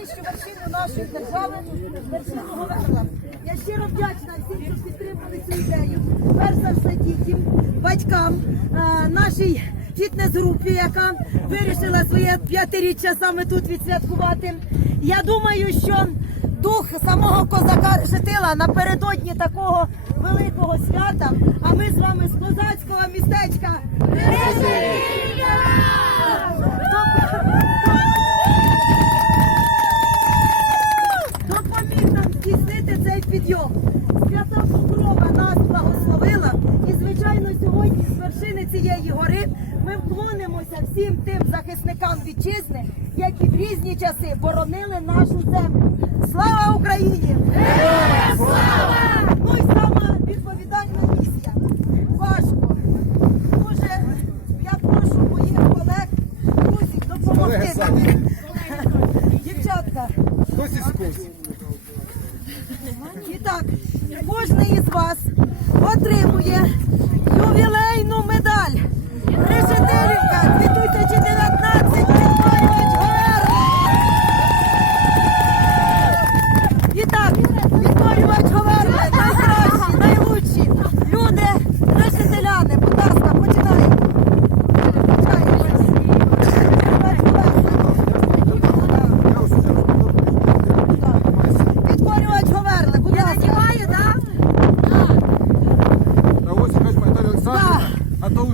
найвищу вершину нашої держави, вершину Говерла. Я щиро вдячна всім, що підтримали цю ідею. Перш за все дітям, батькам, е, нашій фітнес-групі, яка вирішила своє п'ятиріччя саме тут відсвяткувати. Я думаю, що дух самого козака решетила напередодні такого великого свята. А ми з вами з козацького містечка. Цей. Свята Покрова нас благословила. І, звичайно, сьогодні з вершини цієї гори ми вклонимося всім тим захисникам вітчизни, які в різні часи боронили нашу землю. Слава Україні! Героям слава! Ну і сама відповідальна місія. Важко. Дуже я прошу моїх колег, друзів, допомогти мені. Дівчатка. Хтось із. І так, кожен із вас отримує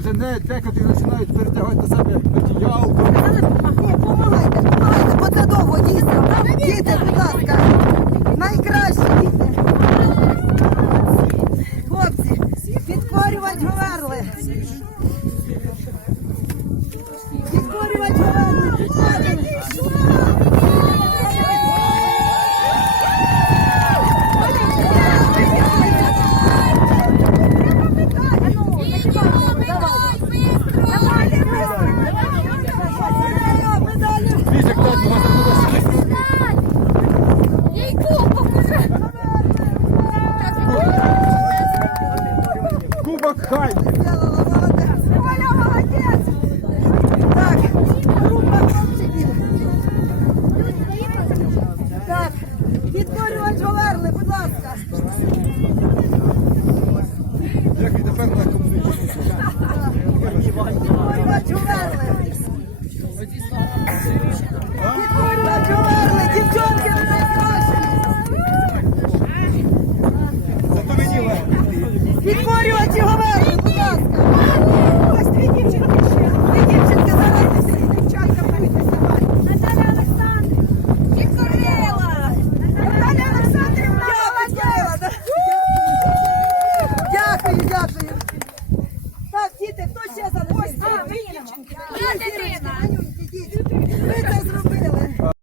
вже не декотрі починають перетягати на себе одіялку. Помагайте, помагайте, бо це довго дійсно. Діти, будь ласка. Найкраще діти. Хлопці, підкорювати Говерли. Підкорювати Говерли, хай! Коля, молодець. Так, група хлопчиків. Так, підкорювач Говерли, будь ласка. Як і тепер на комунікацію. Vitória,